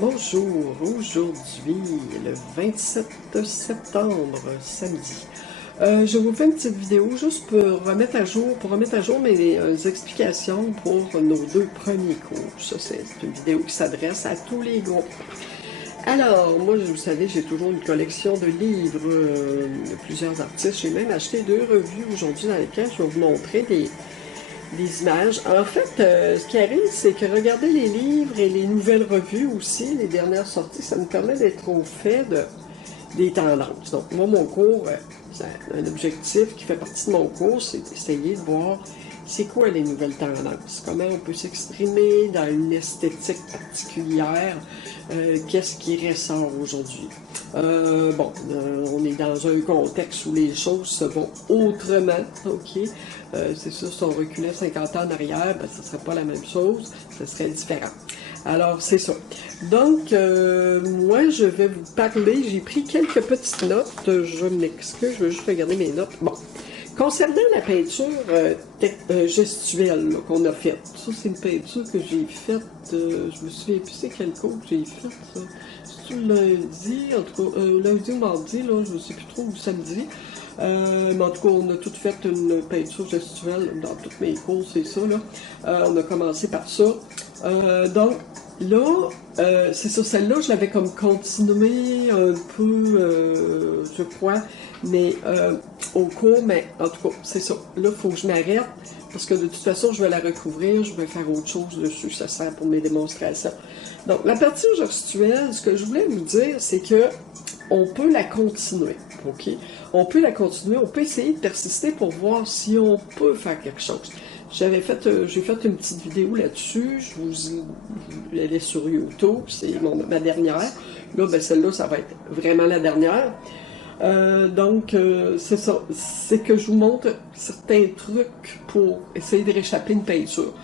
Bonjour, aujourd'hui, le 27 septembre, samedi. Je vous fais une petite vidéo juste pour remettre à jour, mes explications pour nos deux premiers cours. Ça, c'est une vidéo qui s'adresse à tous les groupes. Alors, moi, vous savez, j'ai toujours une collection de livres de plusieurs artistes. J'ai même acheté 2 revues aujourd'hui dans lesquelles je vais vous montrer des images. En fait, ce qui arrive, c'est que regarder les livres et les nouvelles revues aussi, les dernières sorties, ça me permet d'être au fait des tendances. Donc, moi, mon cours, c'est un objectif qui fait partie de mon cours, c'est d'essayer de voir c'est quoi les nouvelles tendances, comment on peut s'exprimer dans une esthétique particulière, qu'est-ce qui ressort aujourd'hui. On est dans un contexte où les choses se vont autrement, ok? C'est sûr, si on reculait 50 ans en arrière, ben, ce ne serait pas la même chose, ce serait différent. Alors, c'est ça. Donc, moi, je vais vous parler, j'ai pris quelques petites notes, je m'excuse, je vais juste regarder mes notes. Bon, concernant la peinture gestuelle qu'on a faite, ça, c'est une peinture que j'ai faite, je me souviens plus c'est quel cours que j'ai fait, ça. C'est lundi, en tout cas, lundi ou mardi, là, je ne sais plus trop, ou samedi. Mais en tout cas, on a tout fait une peinture gestuelle dans tous mes cours, c'est ça, là. On a commencé par ça. Donc, là, c'est ça, celle-là, je l'avais comme continué un peu, je crois, mais au cours, mais en tout cas, c'est ça. Là, il faut que je m'arrête, parce que de toute façon, je vais la recouvrir, je vais faire autre chose dessus, ça sert pour mes démonstrations. Donc, la peinture gestuelle, ce que je voulais vous dire, c'est que on peut la continuer, ok? On peut la continuer, on peut essayer de persister pour voir si on peut faire quelque chose. J'ai fait une petite vidéo là-dessus, elle est sur YouTube, c'est ma dernière. Là, ben celle-là, ça va être vraiment la dernière. C'est ça, c'est que je vous montre certains trucs pour essayer de réchapper une peinture.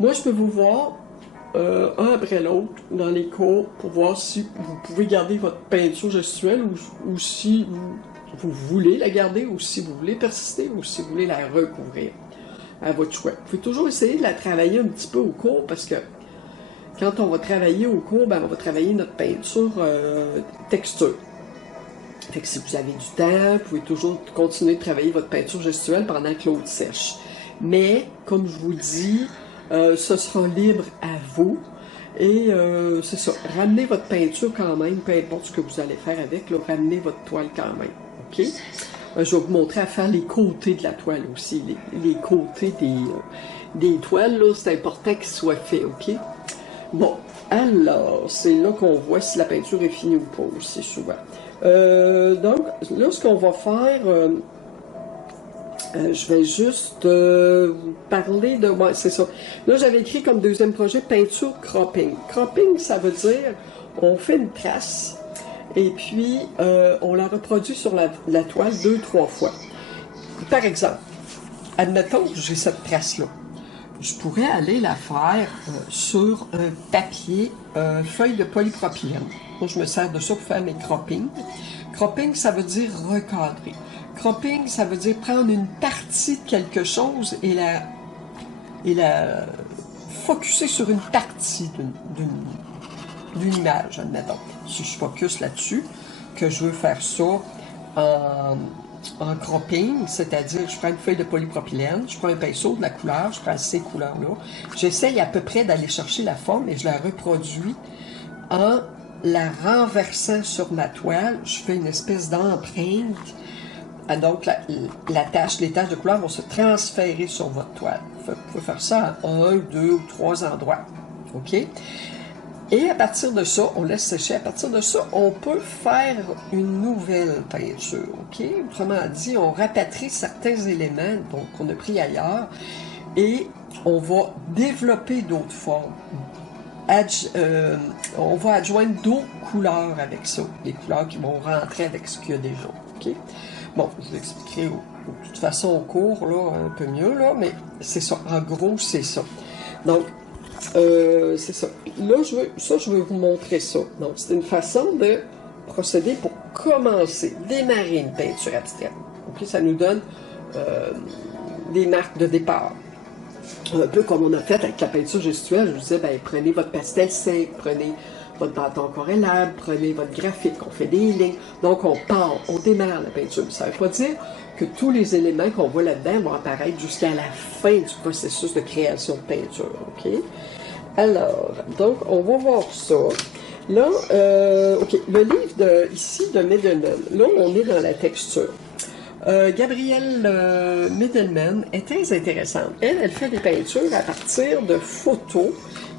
Moi, je peux vous voir un après l'autre dans les cours pour voir si vous pouvez garder votre peinture gestuelle ou si vous voulez la garder ou si vous voulez persister ou si vous voulez la recouvrir à votre choix. Vous pouvez toujours essayer de la travailler un petit peu au cours parce que quand on va travailler au cours, ben, on va travailler notre peinture texture. Fait que si vous avez du temps, vous pouvez toujours continuer de travailler votre peinture gestuelle pendant que l'autre sèche. Mais, comme je vous dis, ce sera libre à vous. Et c'est ça, ramenez votre peinture quand même, peu importe ce que vous allez faire avec, là, ramenez votre toile quand même, ok? Je vais vous montrer à faire les côtés de la toile aussi, les côtés des toiles, là, c'est important qu'ils soient faits, ok? Bon, alors, c'est là qu'on voit si la peinture est finie ou pas aussi souvent. Donc, là, ce qu'on va faire... je vais juste vous parler de... Ouais, c'est ça. Là, j'avais écrit comme deuxième projet peinture cropping. Cropping, ça veut dire on fait une trace et puis on la reproduit sur la toile 2-3 fois. Par exemple, admettons que j'ai cette trace-là. Je pourrais aller la faire sur un papier, feuille de polypropylène. Moi, je me sers de ça pour faire mes croppings. Cropping, ça veut dire recadrer. Cropping, ça veut dire prendre une partie de quelque chose et la focusser sur une partie d'une image, admettons. Si je focus là-dessus, que je veux faire ça en cropping, c'est-à-dire je prends une feuille de polypropylène, je prends un pinceau de la couleur, je prends ces couleurs-là, j'essaye à peu près d'aller chercher la forme et je la reproduis en la renversant sur ma toile. Je fais une espèce d'empreinte. Donc, les taches de couleur vont se transférer sur votre toile. Vous pouvez faire ça à 1, 2 ou 3 endroits. OK? Et à partir de ça, on laisse sécher. À partir de ça, on peut faire une nouvelle peinture. OK? Autrement dit, on rapatrie certains éléments qu'on a pris ailleurs et on va développer d'autres formes. On va adjoindre d'autres couleurs avec ça. Les couleurs qui vont rentrer avec ce qu'il y a déjà. OK? Bon, je vous expliquerai de toute façon au cours, là, un peu mieux, là, mais c'est ça. En gros, c'est ça. Donc, c'est ça. Là, je veux vous montrer ça. Donc, c'est une façon de procéder pour commencer, démarrer une peinture abstraite. OK? Ça nous donne des marques de départ. Un peu comme on a fait avec la peinture gestuelle. Je vous disais, ben, prenez votre pastel sec, prenez votre bâton corellable, prenez votre graphique, on fait des lignes. Donc on part, on démarre la peinture. Ça ne veut pas dire que tous les éléments qu'on voit là-dedans vont apparaître jusqu'à la fin du processus de création de peinture, ok? Alors, donc on va voir ça. Là, ok, le livre ici de Middleman, là on est dans la texture. Gabrielle Middleman est très intéressante. Elle fait des peintures à partir de photos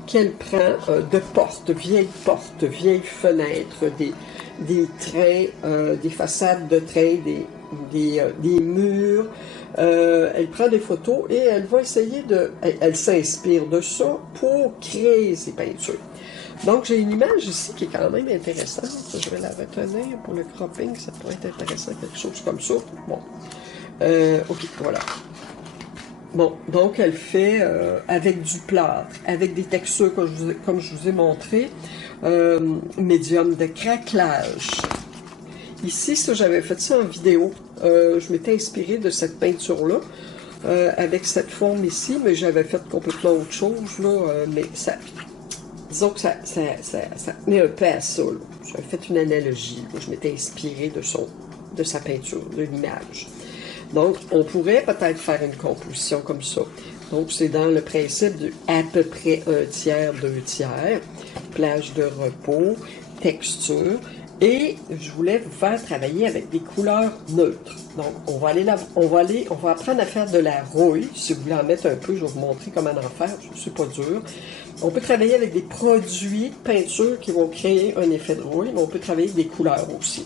qu'elle prend de portes, vieilles fenêtres, des trains, des façades de trains, des murs. Elle prend des photos et elle va essayer elle s'inspire de ça pour créer ses peintures. Donc, j'ai une image ici qui est quand même intéressante. Je vais la retenir pour le cropping. Ça pourrait être intéressant, quelque chose comme ça. Bon. Ok, voilà. Bon, donc elle fait avec du plâtre, avec des textures, comme je vous ai montré, médium de craquelage. Ici, ça, j'avais fait ça en vidéo. Je m'étais inspirée de cette peinture-là, avec cette forme ici, mais j'avais fait complètement autre chose, là, mais ça... Disons que ça tenait un peu à ça. J'avais fait une analogie. Là. Je m'étais inspirée de sa peinture, de l'image. Donc, on pourrait peut-être faire une composition comme ça. Donc, c'est dans le principe de à peu près 1/3, 2/3, plage de repos, texture. Et je voulais vous faire travailler avec des couleurs neutres. Donc, on va apprendre à faire de la rouille. Si vous voulez en mettre un peu, je vais vous montrer comment en faire. C'est pas dur. On peut travailler avec des produits de peinture qui vont créer un effet de rouille, mais on peut travailler avec des couleurs aussi.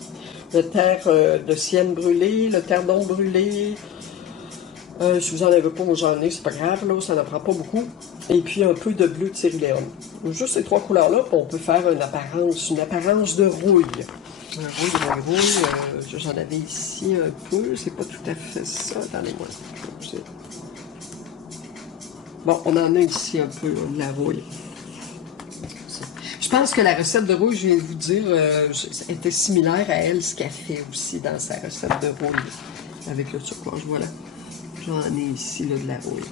Le terre de sienne brûlée, le terre d'ombre brûlée. Si vous n'en avez pas, moi j'en ai, c'est pas grave, là, ça n'en prend pas beaucoup. Et puis un peu de bleu de céruléum. Juste ces trois couleurs-là, on peut faire une apparence de rouille. Un rouille, j'en avais ici un peu, c'est pas tout à fait ça, attendez-moi. Bon, on en a ici un peu, là, de la rouille. Je pense que la recette de rouille, je viens de vous dire, était similaire à elle, ce qu'elle fait aussi dans sa recette de rouille. Avec le turquoise, voilà. J'en ai ici, là, de la rouille.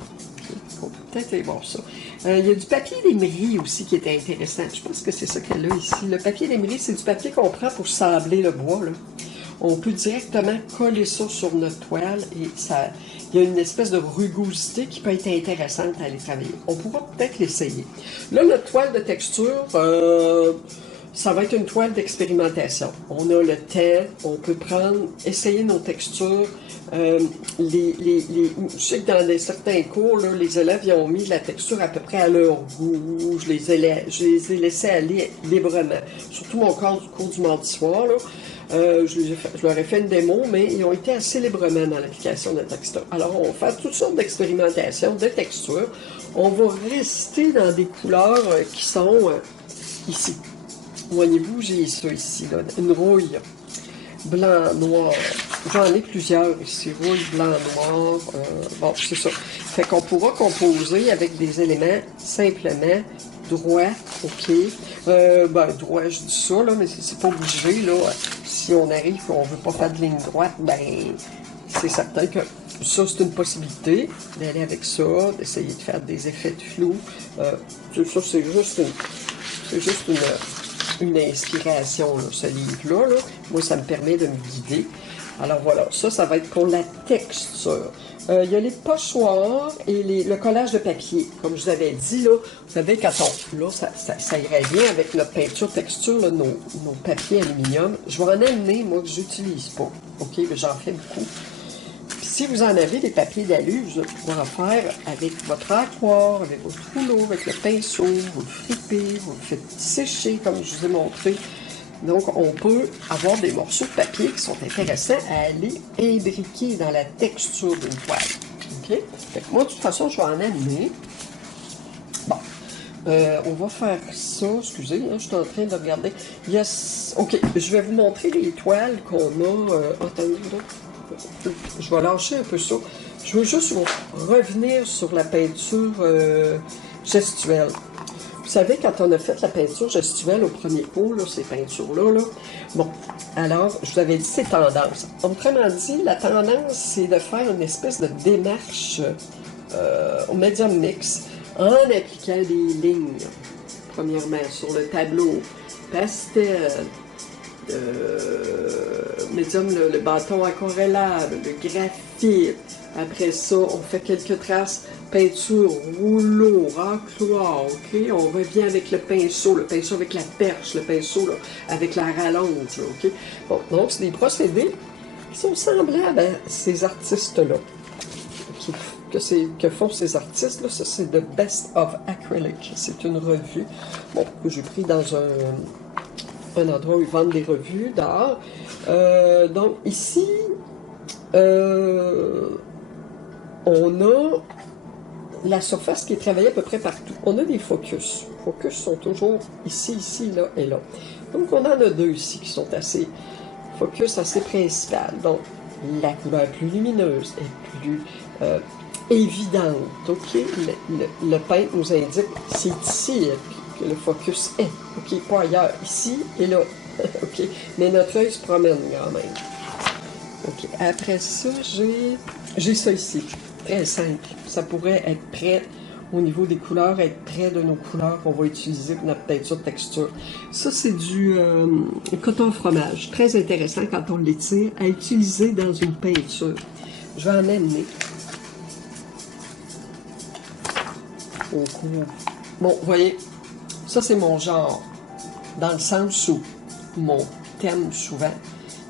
On peut peut-être aller voir ça. Il y a du papier d'émery aussi qui était intéressant. Je pense que c'est ça qu'elle a ici. Le papier d'émery, c'est du papier qu'on prend pour sabler le bois, là. On peut directement coller ça sur notre toile et ça, il y a une espèce de rugosité qui peut être intéressante à aller travailler. On pourra peut-être l'essayer. Là, notre toile de texture, ça va être une toile d'expérimentation. On a le temps, on peut essayer nos textures. Je sais que dans certains cours, là, les élèves ils ont mis la texture à peu près à leur goût. Je les ai laissés aller librement. Surtout mon cours du mardi soir, là. Je leur ai fait une démo, mais ils ont été assez librement dans l'application de la texture. Alors, on va faire toutes sortes d'expérimentations, de textures. On va rester dans des couleurs qui sont ici. Voyez-vous, j'ai ça ici, là, une rouille blanc, noir. J'en ai plusieurs ici, rouille, blanc, noir. Bon, c'est ça. Fait qu'on pourra composer avec des éléments simplement droit, ok. Droit, je dis ça, là, mais c'est pas obligé, là. Si on arrive et on veut pas faire de ligne droite, ben, c'est certain que ça, c'est une possibilité d'aller avec ça, d'essayer de faire des effets de flou. Ça, c'est juste une inspiration, là, ce livre-là. Là. Moi, ça me permet de me guider. Alors voilà, ça va être pour la texture. Il y a les pochoirs et le collage de papier. Comme je vous avais dit, là, vous savez, quand là, ça irait bien avec notre peinture texture, là, nos papiers aluminium. Je vais en amener, moi, que j'utilise pas. OK, mais j'en fais beaucoup. Puis si vous en avez des papiers d'alu, vous allez pouvoir en faire avec votre rasoir, avec votre rouleau, avec le pinceau, vous le fripez, vous le faites sécher, comme je vous ai montré. Donc, on peut avoir des morceaux de papier qui sont intéressants à aller imbriquer dans la texture d'une toile. OK? Fait que moi, de toute façon, je vais en amener. Bon. On va faire ça. Excusez, hein, je suis en train de regarder. Yes. OK. Je vais vous montrer les toiles qu'on a. Attendez, là. Je vais lâcher un peu ça. Je veux juste revenir sur la peinture gestuelle. Vous savez, quand on a fait la peinture gestuelle au premier cours, là, ces peintures-là, là, bon, alors, je vous avais dit, c'est tendance. Autrement dit, la tendance, c'est de faire une espèce de démarche au médium mix en appliquant des lignes, premièrement, sur le tableau, pastel, médium le bâton aquarellable, le graphite. Après ça, on fait quelques traces peinture, rouleau, racloir, ok? On revient avec le pinceau avec la perche, le pinceau là, avec la rallonge, ok? Bon, donc c'est des procédés qui sont semblables à ces artistes-là. Que font ces artistes-là, ça c'est The Best of Acrylic. C'est une revue, bon, que j'ai pris dans un endroit où ils vendent des revues d'art. Donc ici, on a la surface qui est travaillée à peu près partout. On a des focus. Les focus sont toujours ici, ici, là et là. Donc on en a deux ici qui sont assez focus assez principal. Donc la couleur plus lumineuse est plus évidente. Ok, le peintre nous indique c'est ici que le focus est. Ok, pas ailleurs, ici et là. Ok, mais notre œil se promène quand même. Ok, après ça, j'ai ça ici. Très simple. Ça pourrait être prêt au niveau des couleurs, être près de nos couleurs qu'on va utiliser pour notre peinture de texture. Ça, c'est du coton fromage. Très intéressant quand on l'étire à utiliser dans une peinture. Je vais en amener. Au cours. Bon, vous voyez, ça c'est mon genre. Dans le sens où mon thème souvent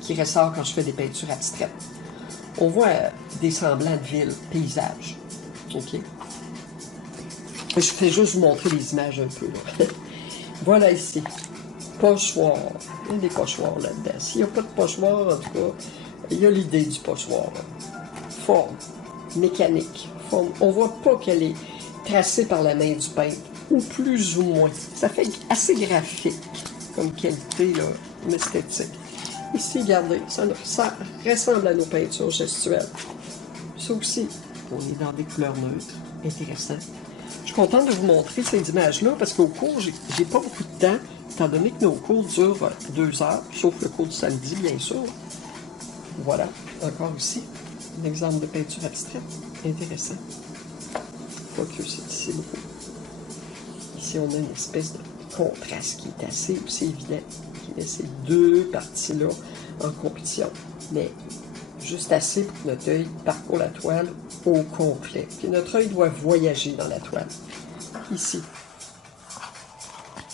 qui ressort quand je fais des peintures abstraites. On voit des semblants de villes, paysages. OK? Je fais juste vous montrer les images un peu. Là. Voilà ici. Pochoir. Il y a des pochoirs là-dedans. S'il n'y a pas de pochoir, en tout cas, il y a l'idée du pochoir. Forme. Mécanique. Forme. On ne voit pas qu'elle est tracée par la main du peintre. Ou plus ou moins. Ça fait assez graphique comme qualité, là, esthétique. Ici, regardez, ça ressemble à nos peintures gestuelles. Ça aussi, on est dans des couleurs neutres. Intéressant. Je suis contente de vous montrer ces images-là parce qu'au cours, j'ai pas beaucoup de temps, étant donné que nos cours durent 2 heures, sauf le cours du samedi, bien sûr. Voilà, encore ici, un exemple de peinture abstraite. Intéressant. Focus ici beaucoup. Ici, on a une espèce de contraste qui est assez aussi évident. Qui met ces deux parties-là en compétition. Mais juste assez pour que notre œil parcourt la toile au complet. Puis notre œil doit voyager dans la toile. Ici.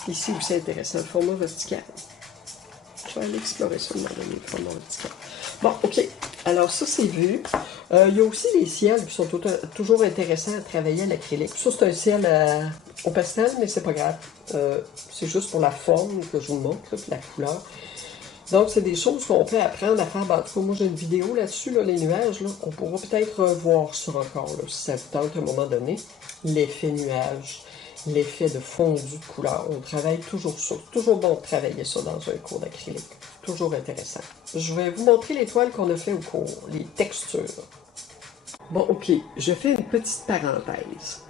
Ici où c'est intéressant, le format vertical. Je vais aller explorer ça dans le format vertical. Bon, OK. Alors ça, c'est vu. Il y a aussi les ciels qui sont toujours intéressants à travailler à l'acrylique. Ça, c'est un ciel au pastel, mais c'est pas grave. C'est juste pour la forme que je vous montre, puis la couleur. Donc, c'est des choses qu'on peut apprendre à faire. En tout cas, moi, j'ai une vidéo là-dessus, là, les nuages. Là. On pourra peut-être revoir ça encore, là, si ça vous tente à un moment donné. L'effet nuage, l'effet de fondu de couleur. On travaille toujours ça. C'est toujours bon de travailler ça dans un cours d'acrylique. Toujours intéressant. Je vais vous montrer les toiles qu'on a fait au cours, les textures. Bon, OK. Je fais une petite parenthèse.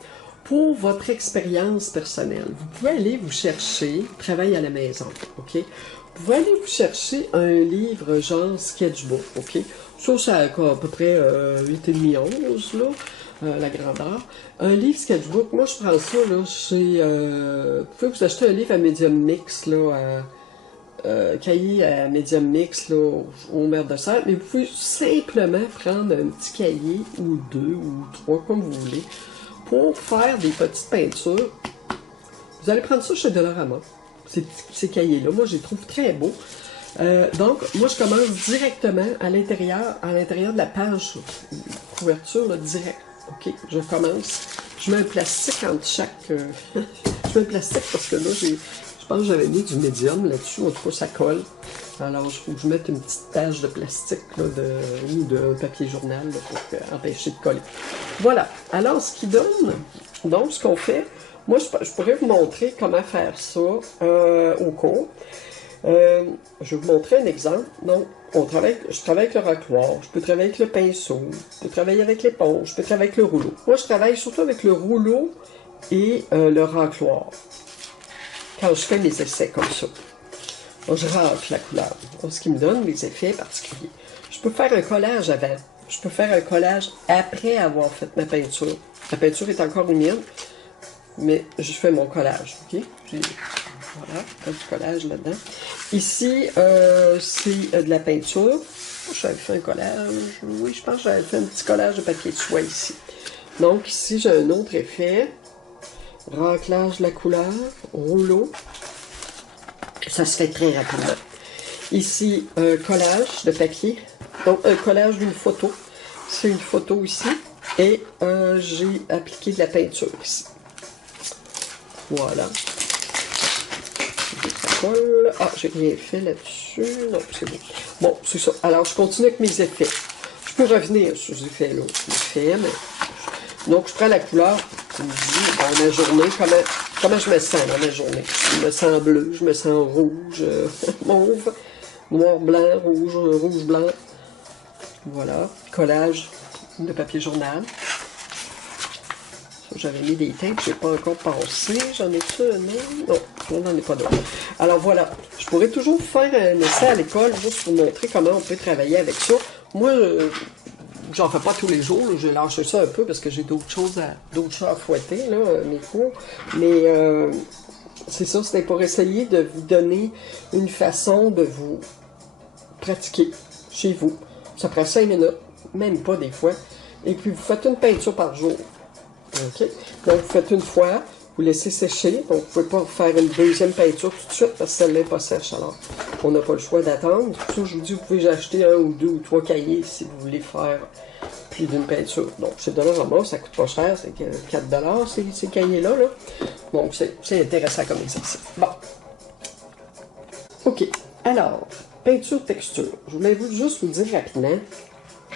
Pour votre expérience personnelle, vous pouvez aller vous chercher, travail à la maison, OK? Vous pouvez aller vous chercher un livre genre sketchbook, OK? Ça, ça a à peu près 8,5 11, là, la grandeur. Un livre sketchbook, moi, je prends ça, là, chez... vous pouvez vous acheter un livre à médium mix, là, cahier à médium mix, là, au mer de serre, mais vous pouvez simplement prendre un petit cahier, ou 2, ou 3, comme vous voulez, pour faire des petites peintures. Vous allez prendre ça chez Dollarama. Ces cahiers-là, moi, je les trouve très beaux. Donc, moi, je commence directement à l'intérieur de la page couverture, là, direct. OK, je commence. Je mets un plastique entre chaque... je mets un plastique parce que là, je pense que j'avais mis du médium là-dessus. En tout cas, ça colle. Alors, il faut que je mette une petite page de plastique là, ou de papier journal là, pour empêcher de coller. Voilà. Alors, ce qui donne... Donc, ce qu'on fait... Moi, je pourrais vous montrer comment faire ça au cours. Je vais vous montrer un exemple. Donc, je travaille avec le racloir, je peux travailler avec le pinceau, je peux travailler avec l'éponge, je peux travailler avec le rouleau. Moi, je travaille surtout avec le rouleau et le racloir. Quand je fais mes essais comme ça. Donc, je racle la couleur. Donc, ce qui me donne des effets particuliers. Je peux faire un collage avant. Je peux faire un collage après avoir fait ma peinture. La peinture est encore humide. Mais je fais mon collage, OK? Voilà, il y a du collage là-dedans. Ici, c'est de la peinture. J'avais fait un collage. Oui, je pense que j'avais fait un petit collage de papier de soie ici. Donc ici, j'ai un autre effet. Raclage de la couleur, rouleau. Ça se fait très rapidement. Ici, un collage de papier. Donc, un collage d'une photo. C'est une photo ici. Et j'ai appliqué de la peinture ici. Voilà. Ça colle. Ah, j'ai rien fait là-dessus. Non, c'est bon. Bon, c'est ça. Alors, je continue avec mes effets. Je peux revenir sur ces effets-là. Donc, je prends la couleur. Je me dis, dans ma journée, comment je me sens dans ma journée. Je me sens bleu, je me sens rouge, mauve, noir, blanc, rouge, rouge, blanc. Voilà. Collage de papier journal. J'avais mis des teintes, je n'ai pas encore passé. J'en ai-tu un? Non, on n'en est pas d'autres. Alors voilà, je pourrais toujours faire un essai à l'école, juste pour montrer comment on peut travailler avec ça. Moi, j'en fais pas tous les jours, j'ai lâché ça un peu parce que j'ai d'autres choses à fouetter, là, mes cours. Mais c'est ça, c'était pour essayer de vous donner une façon de vous pratiquer chez vous. Ça prend 5 minutes, même pas des fois. Et puis vous faites une peinture par jour. OK? Donc, vous faites une fois, vous laissez sécher. Donc, vous ne pouvez pas faire une deuxième peinture tout de suite parce que celle-là n'est pas sèche. Alors, on n'a pas le choix d'attendre. Pour ça, je vous dis, vous pouvez acheter 1 ou 2 ou 3 cahiers si vous voulez faire plus d'une peinture. Donc, c'est $, ça coûte pas cher, c'est 4 $, ces cahiers-là. Là. Donc, c'est intéressant comme exercice. Bon. OK. Alors, peinture texture. Je voulais juste vous dire rapidement.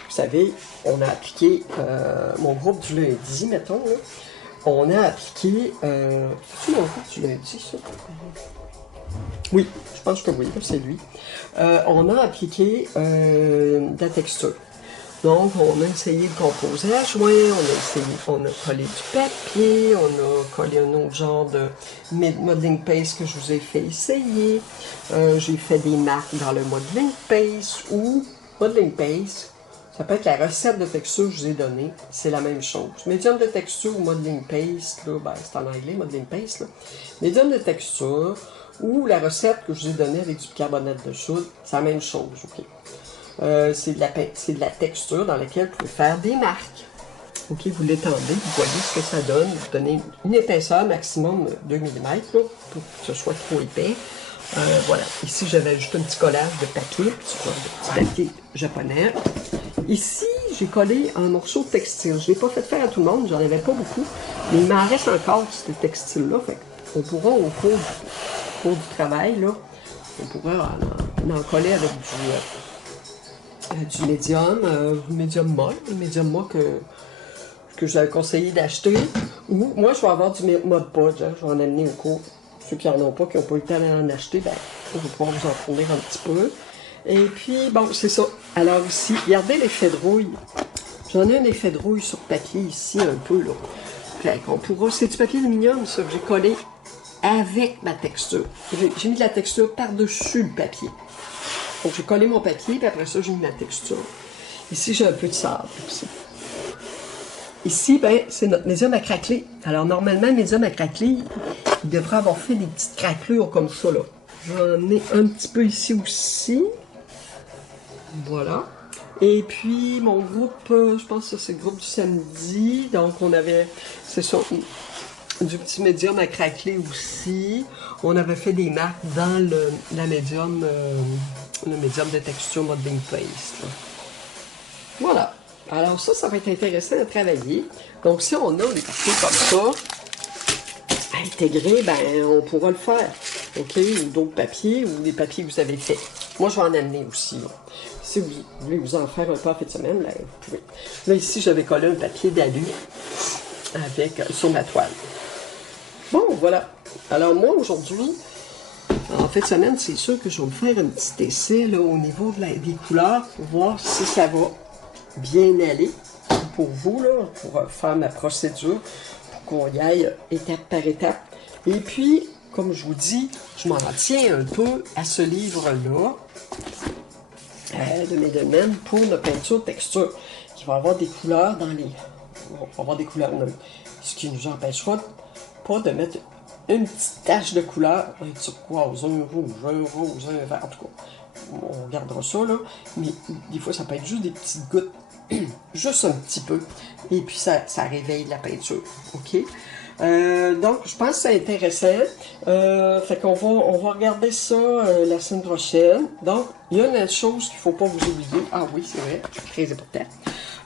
Vous savez, on a appliqué, mon groupe du lundi, mettons, là, on a appliqué, c'est mon groupe du lundi, ça? Oui, je pense que oui, c'est lui. On a appliqué de la texture. Donc, on a essayé de composer à joint, on a collé du papier, on a collé un autre genre de modeling paste que je vous ai fait essayer. J'ai fait des marques dans le modeling paste ou modeling paste. Ça peut être la recette de texture que je vous ai donnée, c'est la même chose. Médium de texture ou modeling paste, là, ben, c'est en anglais, modeling paste. Là. Médium de texture ou la recette que je vous ai donnée avec du bicarbonate de soude, c'est la même chose. Okay? C'est de la texture dans laquelle vous pouvez faire des marques. Ok, vous l'étendez, vous voyez ce que ça donne. Vous donnez une épaisseur maximum 2 mm là, pour que ce soit trop épais. Voilà. Ici, j'avais juste un petit collage de papier, de petit papier japonais. Ici, j'ai collé un morceau de textile. Je ne l'ai pas fait faire à tout le monde, j'en avais pas beaucoup, mais il m'en reste encore ce textile-là. On pourra, au cours du travail, là, on pourra en coller avec du médium molle, le médium molle que j'avais conseillé d'acheter. Ou moi, je vais avoir du mode podge, hein, je vais en amener au cours. Ceux qui n'en ont pas, qui n'ont pas eu le temps d'en acheter, ben, on va pouvoir vous en fournir un petit peu. Et puis, bon, c'est ça. Alors ici, regardez l'effet de rouille. J'en ai un effet de rouille sur papier ici, un peu, là. Fait qu'on pourra... C'est du papier aluminium, ça, que j'ai collé avec ma texture. J'ai mis de la texture par-dessus le papier. Donc, j'ai collé mon papier, puis après ça, j'ai mis ma texture. Ici, j'ai un peu de sable aussi. Ici, ben, c'est notre médium à craqueler. Alors, normalement, le médium à craqueler, il devrait avoir fait des petites craquelures comme ça, là. J'en ai un petit peu ici aussi. Voilà. Et puis, mon groupe, je pense que c'est le groupe du samedi. Donc, on avait, c'est ça, du petit médium à craqueler aussi. On avait fait des marques dans le médium de texture modeling paste. Là. Voilà. Alors ça va être intéressant à travailler. Donc, si on a des papiers comme ça, intégrés, ben, on pourra le faire. OK? Ou d'autres papiers, ou des papiers que vous avez faits. Moi, je vais en amener aussi. Là. Si vous voulez vous en faire un peu en fin de semaine, ben, vous pouvez. Là, ici, j'avais collé un papier d'alu sur ma toile. Bon, voilà. Alors, moi, aujourd'hui, en fin de semaine, c'est sûr que je vais me faire un petit essai là, au niveau des couleurs pour voir si ça va bien aller pour vous, là, pour faire ma procédure, pour qu'on y aille étape par étape. Et puis, comme je vous dis, je m'en tiens un peu à ce livre-là de mes domaines pour la peinture texture, qui va avoir des couleurs dans les... On va avoir des couleurs neutres. Ce qui nous empêchera pas de mettre une petite tache de couleur, un turquoise, un rouge, un vert, en tout cas. On regardera ça, là. Mais des fois, ça peut être juste des petites gouttes, juste un petit peu. Et puis, ça réveille la peinture, OK? Donc, je pense que c'est intéressant. Fait qu'on va regarder ça la semaine prochaine. Donc, il y a une chose qu'il ne faut pas vous oublier. Ah oui, c'est vrai, c'est très important.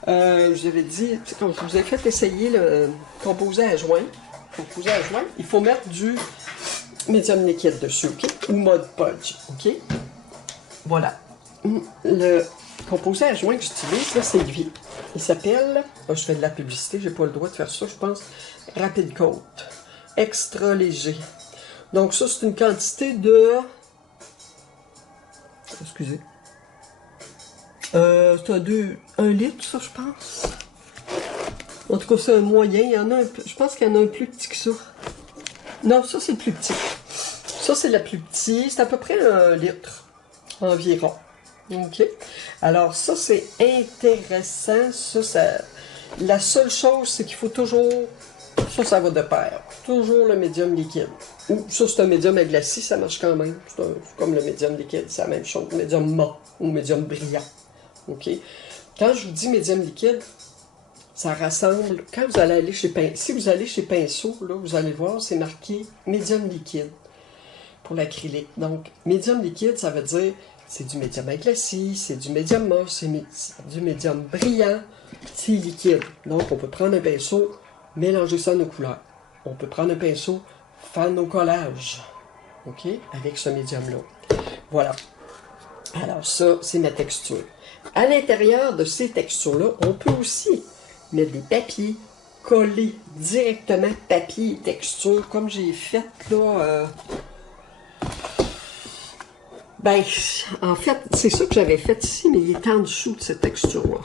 Je vous avais dit, quand je vous ai fait essayer le composé à joint, il faut mettre du médium liquide dessus, OK? Ou mode Podge, OK? Voilà. Le composé à joint que j'utilise, là, c'est lui. Il s'appelle, je fais de la publicité, j'ai pas le droit de faire ça, je pense, Rapid Coat. Extra léger. Donc ça, c'est une quantité de... Excusez. C'est un litre, ça, je pense. En tout cas, c'est un moyen. Il y en a un, je pense qu'il y en a un plus petit que ça. Non, ça, c'est le plus petit. Ça, c'est la plus petite. C'est à peu près 1 litre environ. OK. Alors, ça, c'est intéressant. La seule chose, c'est qu'il faut toujours... Ça va de pair. Toujours le médium liquide. Ou ça, c'est un médium à glacis, ça marche quand même. C'est comme le médium liquide, c'est la même chose. Médium mat ou médium brillant. OK? Quand je vous dis médium liquide, ça rassemble... Quand vous allez aller chez Pinceau, si vous allez chez Pinceau, là, vous allez voir, c'est marqué médium liquide pour l'acrylique. Donc, médium liquide, ça veut dire c'est du médium à glacis, c'est du médium mat, c'est du médium brillant, c'est liquide. Donc, on peut prendre un pinceau, mélanger ça à nos couleurs. On peut prendre un pinceau, faire nos collages, OK, avec ce médium-là. Voilà. Alors ça, c'est ma texture. À l'intérieur de ces textures-là, on peut aussi mettre des papiers, coller directement papier et texture, comme j'ai fait là... Ben, en fait, c'est ça que j'avais fait ici, mais il est en dessous de cette texture-là.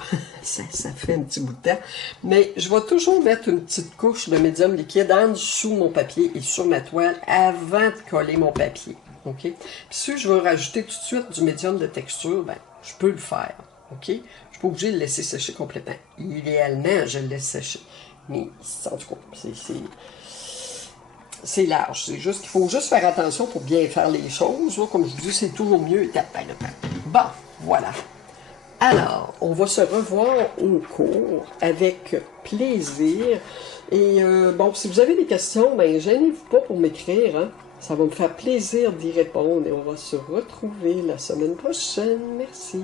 ça fait un petit bout de temps. Mais je vais toujours mettre une petite couche de médium liquide en dessous de mon papier et sur ma toile avant de coller mon papier. OK? Puis si je veux rajouter tout de suite du médium de texture, ben, je peux le faire. OK? Je suis pas obligé de le laisser sécher complètement. Idéalement, je le laisse sécher. Mais, en tout cas, c'est large. C'est juste qu'il faut juste faire attention pour bien faire les choses. Là, comme je vous dis, c'est toujours mieux étape par étape. Bon, voilà. Alors, on va se revoir au cours avec plaisir. Et bon, si vous avez des questions, ben gênez-vous pas pour m'écrire. Hein? Ça va me faire plaisir d'y répondre. Et on va se retrouver la semaine prochaine. Merci.